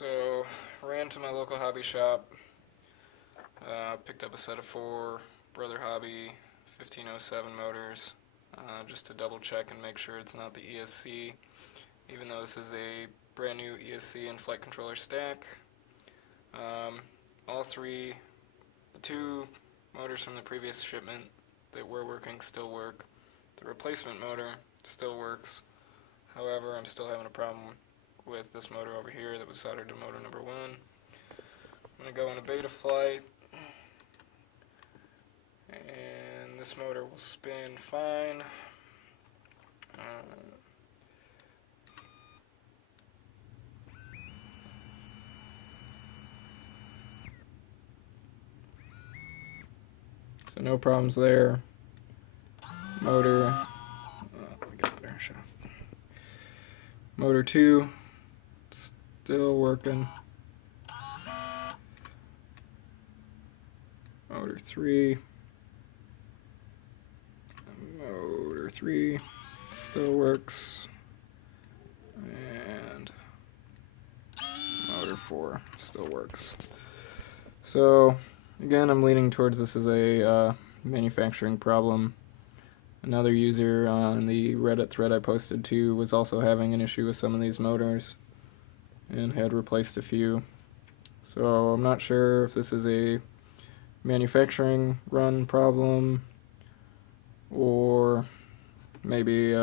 So, ran to my local hobby shop, picked up a set of 4 Brother Hobby 1507 motors, just to double check and make sure it's not the ESC, even though this is a brand new ESC and flight controller stack. All 3, the 2 motors from the previous shipment that were working still work. The replacement motor still works. However, I'm still having a problem with this motor over here that was soldered to motor number 1. I'm going to go into beta flight, and this motor will spin fine. So no problems there. Motor, let me get a better shot. Motor 2, still working. Motor 3. Motor 3 still works. And motor 4 still works. So again, I'm leaning towards this as a manufacturing problem. Another user on the Reddit thread I posted to was also having an issue with some of these motors and had replaced a few. So I'm not sure if this is a manufacturing run problem or maybe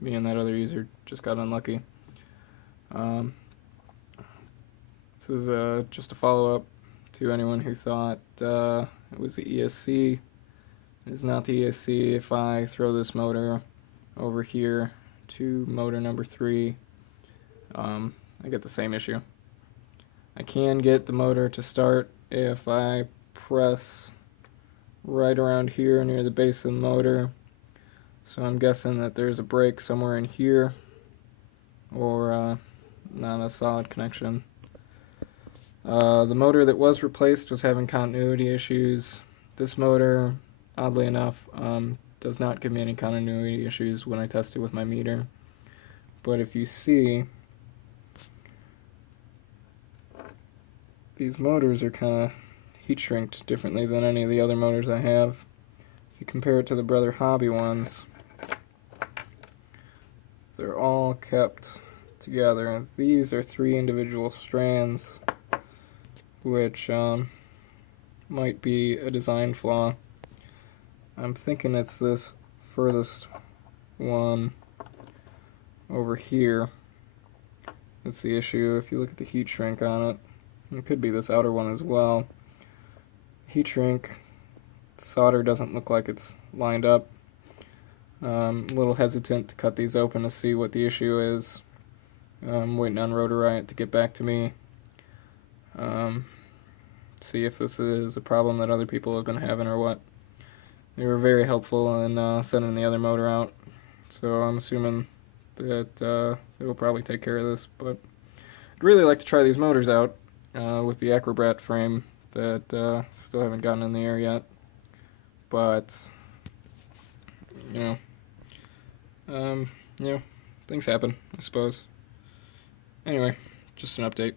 me and that other user just got unlucky. This is just a follow-up to anyone who thought it was the ESC. It is not the ESC. If I throw this motor over here to motor number 3, I get the same issue. I can get the motor to start if I press right around here near the base of the motor. So I'm guessing that there's a break somewhere in here, or not a solid connection. The motor that was replaced was having continuity issues. This motor, oddly enough, does not give me any continuity issues when I test it with my meter. But if you see, these motors are kind of heat shrinked differently than any of the other motors I have. If you compare it to the Brother Hobby ones, they're all kept together. These are 3 individual strands, which might be a design flaw. I'm thinking it's this furthest one over here that's the issue. If you look at the heat shrink on it, it could be this outer one as well. Heat shrink, solder doesn't look like it's lined up. I'm a little hesitant to cut these open to see what the issue is. I'm waiting on Rotor Riot to get back to me. See if this is a problem that other people have been having or what. They were very helpful in sending the other motor out, so I'm assuming that they will probably take care of this. But I'd really like to try these motors out with the Acrobrat frame that still haven't gotten in the air yet. But you know, things happen, I suppose. Anyway, just an update.